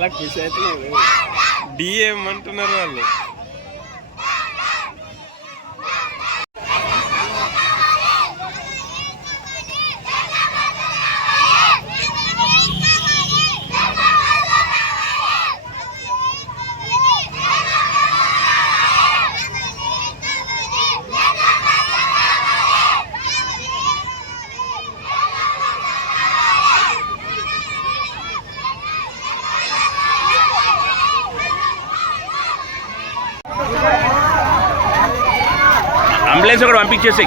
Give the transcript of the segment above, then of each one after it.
చాలా ఖుషి అవుతున్నారు డిఎం అంటున్నారు వాళ్ళు అంబులెన్స్ కూడా పంపించేసి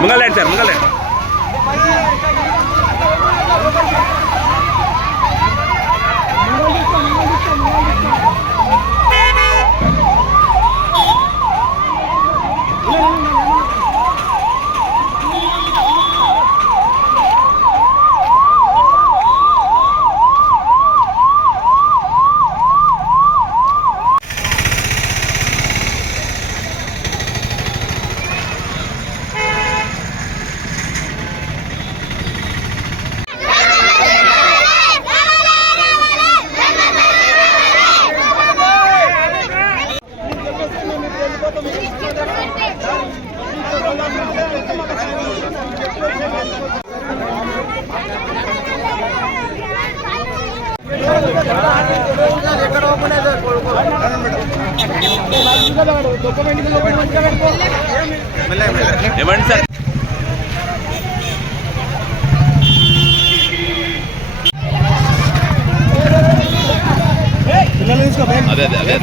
ముంగలేండి సార్ ముంగలేండి No, no, no. ఏమండి సార్? అదే అదే అదే.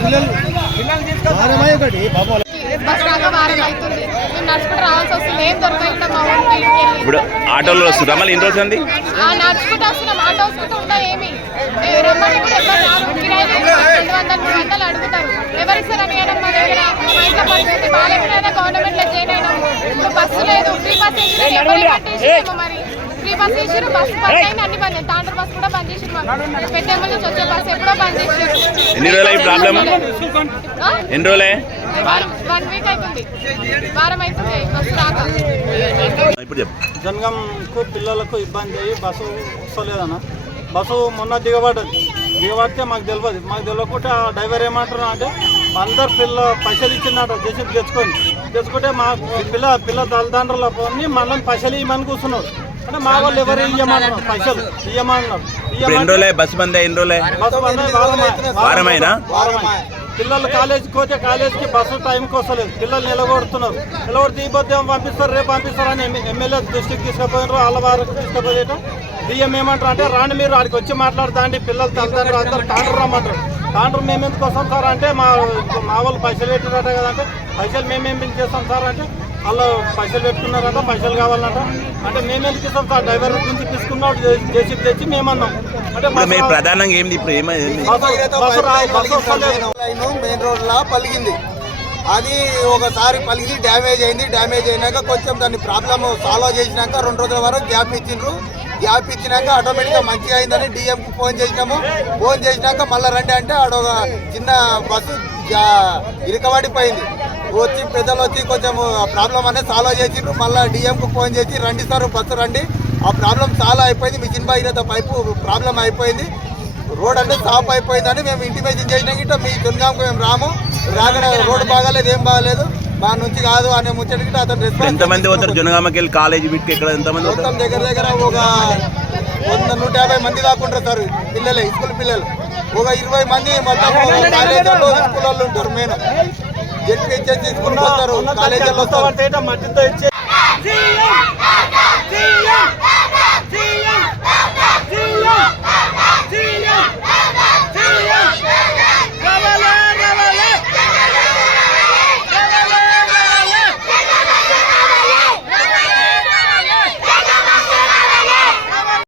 ఇప్పుడు ఆటోలో వస్తుంది? రమ్మని ఎన్ని రోజులు అంది ఇంట్లో పరిస్థితి బాగాలేకపోయినా గవర్నమెంట్లో జాయిన్ అయినాము ఇప్పుడు బస్సు లేదు. ఫ్రీ బస్ వేసినా ఎవరు కట్టేసినాము మరి? ఫ్రీ బస్ వేసిరు బస్సు బంద్ అయింది అన్ని బంద్ అయింది. తాండ్ర బస్ కూడా బంద్ చేసిరు మాకు పెట్టేమల్ నుంచి వచ్చే బస్సు ఎప్పుడో బంద్ చేసిరు ఎన్ని రోజులు? ఎన్ని రోజులే? వన్ వీక్ అవుతుంది వారం అవుతుంది బస్సు రాక. ఇప్పుడు చెప్పు. జనగంకు పిల్లలకు ఇబ్బంది అయ్యి బస్సు వస్తలేదన్న. బస్సు మొన్న దిగబడ్డది. దిగబడితే మాకు తెలియదు మాకు తెలియకుంటే ఆ డ్రైవర్ ఏమంటారు అంటే అందరు పిల్ల పైసలు ఇచ్చిందట జేసీబీ తెచ్చుకొని. తెచ్చుకుంటే మా పిల్ల పిల్ల తల్లిదండ్రుల పోని మనల్ని పైసలు ఇవ్వమని కూర్చున్నారు. అంటే మా వాళ్ళు ఎవరు ఇవ్వమన్నారు పైసలు ఇవ్వమన్నారు ఇప్పుడు ఎన్ని రోజులే? బస్సు బంద్ ఎన్ని రోజులే? వారమైనా? పిల్లలు కాలేజీకి పోతే కాలేజీకి బస్సు టైంకి వస్తలేదు. పిల్లలు నిలబడుతున్నారు. నిలబడితే ఈ పొద్దు పంపిస్తారు రేపు పంపిస్తారు అని ఎమ్మె- ఎమ్మెల్యే దృష్టికి తీసుకుపోయినారు వాళ్ళ వారికి తీసుకుపోయేట. డిఎం ఏమంటారు అంటే రాండి మీరు ఆడికి వచ్చి మాట్లాడుతా అండి పిల్లలు తల్లిదండ్రులు అందరు తాండ్రు రమ్మంటారు. తాండ్రు మేము ఎందుకు వస్తాం సార్ అంటే మా మా వాళ్ళు పైసలు పెట్టినట్ట కదంటే పైసలు మేమేం బిల్ చేస్తాం సార్ అంటే వాళ్ళు పైసలు పెట్టుకున్నారంట పైసలు కావాలంట అంటే మేము ఎందుకు ఇస్తాం సార్? డ్రైవర్ గురించి తీసుకున్నాడు చేసి తెచ్చి మేమన్నాం అంటే ఇప్పుడు మీరు బస్సు- ప్రధానంగా ఏంది? ఇప్పుడు ఏమైంది మెయిన్ రోడ్ లా పలిగింది. అది ఒకసారి పలిగి డ్యామేజ్ అయింది. డ్యామేజ్ అయినాక కొంచెం దాన్ని ప్రాబ్లమ్ సాల్వ్ చేసినాక రెండు రోజుల వరకు గ్యాప్ ఇచ్చిండ్రు. గ్యాప్ ఇచ్చినాక ఆటోమేటిక్గా మంచిగా అయిందని డిఎంకి ఫోన్ చేసినాము. ఫోన్ చేసినాక మళ్ళీ రండి అంటే ఆడ ఒక చిన్న బస్సు జా- ఇరుకబడిపోయింది. వచ్చి పెద్దలు వచ్చి కొంచెం ప్రాబ్లం అనేది సాల్వ్ చేసిండ్రు. మళ్ళీ డిఎంకు ఫోన్ చేసి రండి సార్ బస్సు రండి. ఆ ప్రాబ్లం చాలా అయిపోయింది. మిషన్ భగీరథ పైపు ప్రాబ్లం అయిపోయింది. రోడ్ అంటే స్టాప్ అయిపోయిందని మేము ఇంటిమేషన్ చేసినాక మీ దుర్గాంకు మేము రాము. రాగానే రోడ్ బాగాలేదు ఏం బాగాలేదు. మా నుంచి కాదు అనే ముచ్చట గిట్ట అతను రెస్పాన్స్ ఎంతమంది పోతారు? జనగామకి వెళ్ళి కాలేజీ బిట్కి ఎక్కడ? ఎంతమంది మొత్తం దగ్గర దగ్గర ఒక వంద నూట యాభై మంది దాకా ఉంటారు సార్ పిల్లలే స్కూల్ పిల్లలు. ఒక ఇరవై మంది మొత్తం కాలేజీలో స్కూల్ వాళ్ళు ఉంటారు మెయిన్ జెడ్పీ స్కూల్ వస్తారు కాలేజీలో వస్తారు.